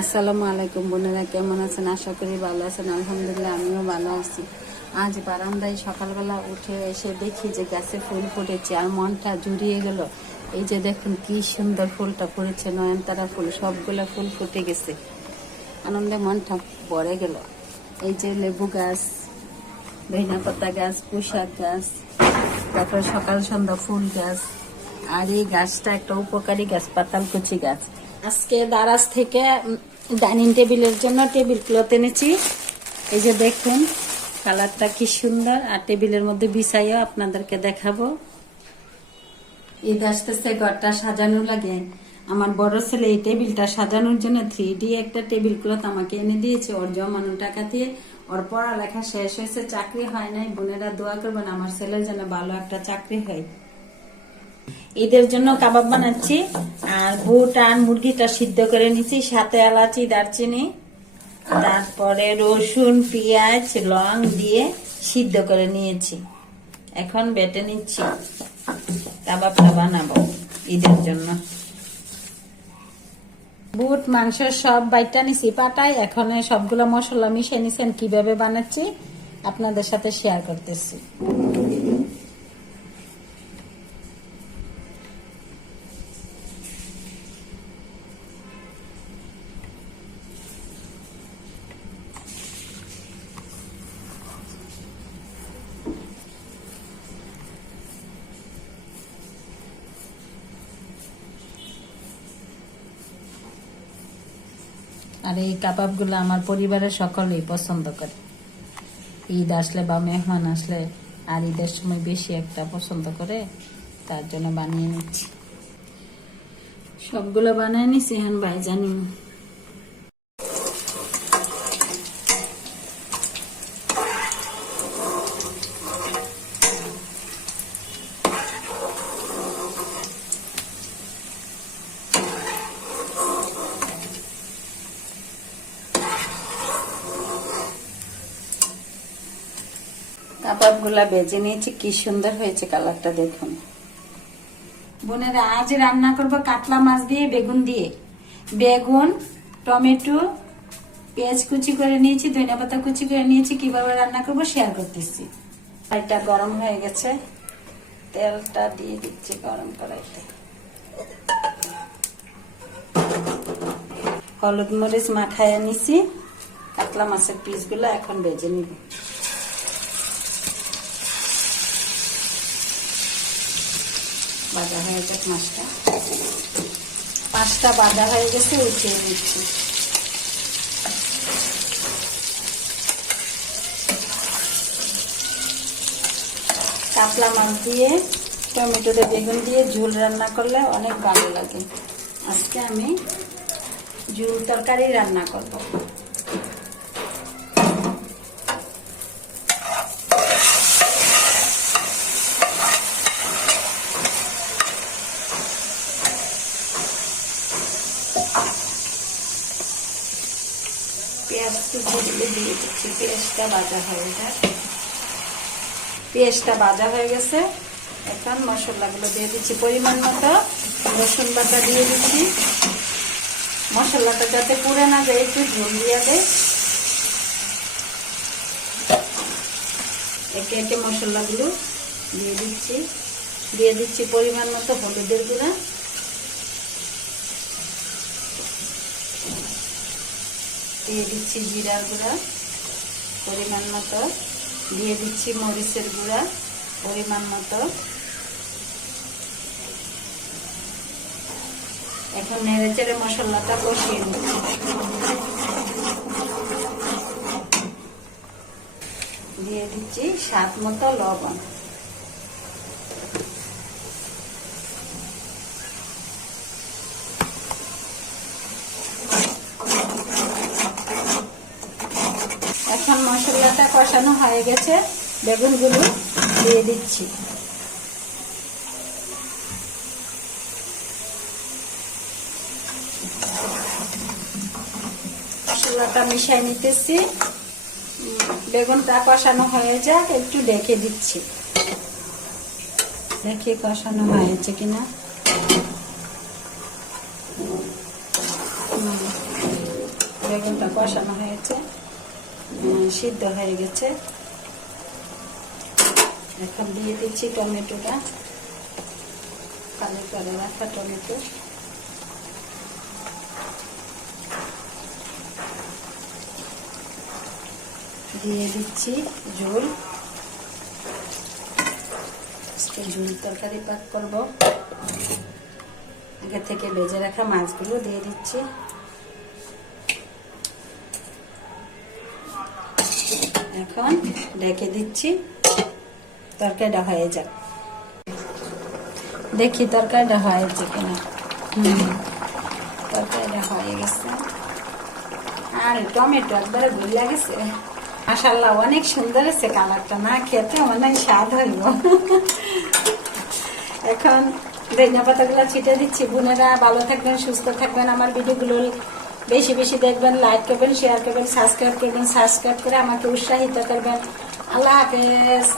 আসসালামু আলাইকুম বোনেরা, কেমন আছেন? আশা করি ভালো আছেন। আলহামদুলিল্লাহ আমিও ভালো আছি। আজ বারান্দায় সকালবেলা উঠে এসে দেখি যে গাছে ফুল ফুটেছে আর মনটা জুড়িয়ে গেল। এই যে দেখুন কি সুন্দর ফুলটা ফুটেছে, নয়নতারা ফুল, সবগুলা ফুল ফুটে গেছে। আনন্দে মনটা ভরে গেল। এই যে লেবু গাছ, ধনিয়া পাতা গাছ, পুঁইশাক গাছ, তারপর সকাল সন্ধ্যা ফুল গাছ, আর এই গাছটা একটা উপকারী গাছ, পাতালকুচি গাছ। আজকে দারাজ থেকে ডাইনিং টেবিলের জন্য টেবিল ক্লথ এনেছি। এই যে দেখুন কালারটা কি সুন্দর, আর টেবিলের মধ্যে বিছাইও আপনাদেরকে দেখাবো। ঈদ আসতেছে, ঘরটা সাজানো লাগে। আমার বড় ছেলে এই টেবিলটা সাজানোর জন্য 3D একটা টেবিল ক্লথ আমাকে এনে দিয়েছে ওর জমানো টাকা দিয়ে। ওর পড়ালেখা শেষ হয়েছে, চাকরি হয় নাই। বোনেরা দোয়া করবেন আমার ছেলের জন্য ভালো একটা চাকরি হয়। ঈদের জন্য কাবাব বানাচ্ছি, আর বুট আর মুরগিটা সিদ্ধ করে নিচ্ছি, সাথে এলাচি, দারচিনি, তারপরে রসুন, পেঁয়াজ, লং দিয়ে সিদ্ধ করে নিয়েছি। এখন বেটে নিচ্ছি, কাবাবটা বানাবো ঈদের জন্য। বুট মাংস সব বাইটা নিছি পাটায়। এখন সবগুলো মশলা মিশিয়ে নিছেন, কিভাবে বানাচ্ছি আপনাদের সাথে শেয়ার করতেছি। আর এই কাবাবগুলো আমার পরিবারের সকলেই পছন্দ করে। ঈদ আসলে বা মেহমান আসলে, আর ঈদের সময় বেশি একটা পছন্দ করে, তার জন্য বানিয়ে নিচ্ছি। সবগুলো বানিয়ে নিচ্ছি, এখন ভাই জানি। কাবাবগুলা ভেজে নিয়েছি, কি সুন্দর হয়েছে কালারটা দেখুন। বোনেরা আজ রান্না করব কাতলা মাছ দিয়ে বেগুন দিয়ে। বেগুন, টমেটো, পেঁয়াজ কুচি করে নিয়েছি, ধনিয়া পাতা কুচি করে নিয়েছি। কিভাবে রান্না করব শেয়ার করতেছি। কড়াইটা গরম হয়ে গেছে, তেলটা দিয়ে দিচ্ছি গরম কড়াইতে। হলুদ মরিচ মাখায় নিছি, কাতলা মাছের পিসগুলো এখন ভেজে নিব। ভাজা হয়ে যাক মাছটা। মাছটা ভাজা হয়ে গেছে, উঠিয়ে দিচ্ছি। কাতলা মাছ দিয়ে টমেটো দিয়ে বেগুন দিয়ে ঝোল রান্না করলে অনেক ভালো লাগে। আজকে আমি ঝোল তরকারি রান্না করব। পেঁয়াজ দিয়ে দিচ্ছি, পেঁয়াজটা ভাজা হয়ে যায়। পেঁয়াজটা ভাজা হয়ে গেছে, এখন মশলাগুলো দিয়ে দিচ্ছি। পরিমাণ মতো রসুন বাটা দিয়ে দিচ্ছি। মশলাটা যাতে পুড়ে না যায় একটু ঝোল দিয়ে দেয়। একে একে মশলাগুলো দিয়ে দিচ্ছি। দিয়ে দিচ্ছি পরিমাণ মতো হলুদের গুঁড়া, দিয়ে দিচ্ছি জিরার গুঁড়া পরিমাণ মতো, দিয়ে দিচ্ছি মরিচের গুঁড়া পরিমাণ মতো। এখন নেড়ে চেড়ে মশলাটা কষিয়ে নিচ্ছি। দিয়ে দিচ্ছি স্বাদ মতো লবণ। এখন মশলাটা কষানো হয়ে গেছে, বেগুনগুলো দিয়ে দিচ্ছি। মশলাটা মিশিয়ে নিতেছি। বেগুনটা কষানো হয়ে যাক, একটু ঢেকে দিচ্ছি। দেখি কষানো হয়েছে কিনা। বেগুনটা কষানো হয়েছে, সিদ্ধ হয়ে গেছে। এখন দিয়ে দিচ্ছি টমেটোটা, কালি করে রাখা টমেটো। দিয়ে দিচ্ছি ঝোল, ঝোল তরকারি পাক করব। আগে থেকে ভেজে রাখা মাছগুলো দিয়ে দিচ্ছি। এখন ঢেকে দিচ্ছি, তরকারিটা হয়ে যাক। দেখি তরকারিটা হয়েছে কিনা। তরকারিটা হয়ে গেছে। আর টমেটো একবারে গুলা গেছে। মাশাআল্লাহ, অনেক সুন্দর হয়েছে কালারটা, না খেতে অনেক স্বাদ হইব। এখন ধনিয়া পাতাগুলো ছিটে দিচ্ছি। বোনেরা ভালো থাকবেন, সুস্থ থাকবেন, আমার ভিডিওগুলো বেশি বেশি দেখবেন, লাইক করবেন, শেয়ার করবেন, সাবস্ক্রাইব করবেন, সাবস্ক্রাইব করে আমাকে উৎসাহিত করবেন। আল্লাহ হাফেজ।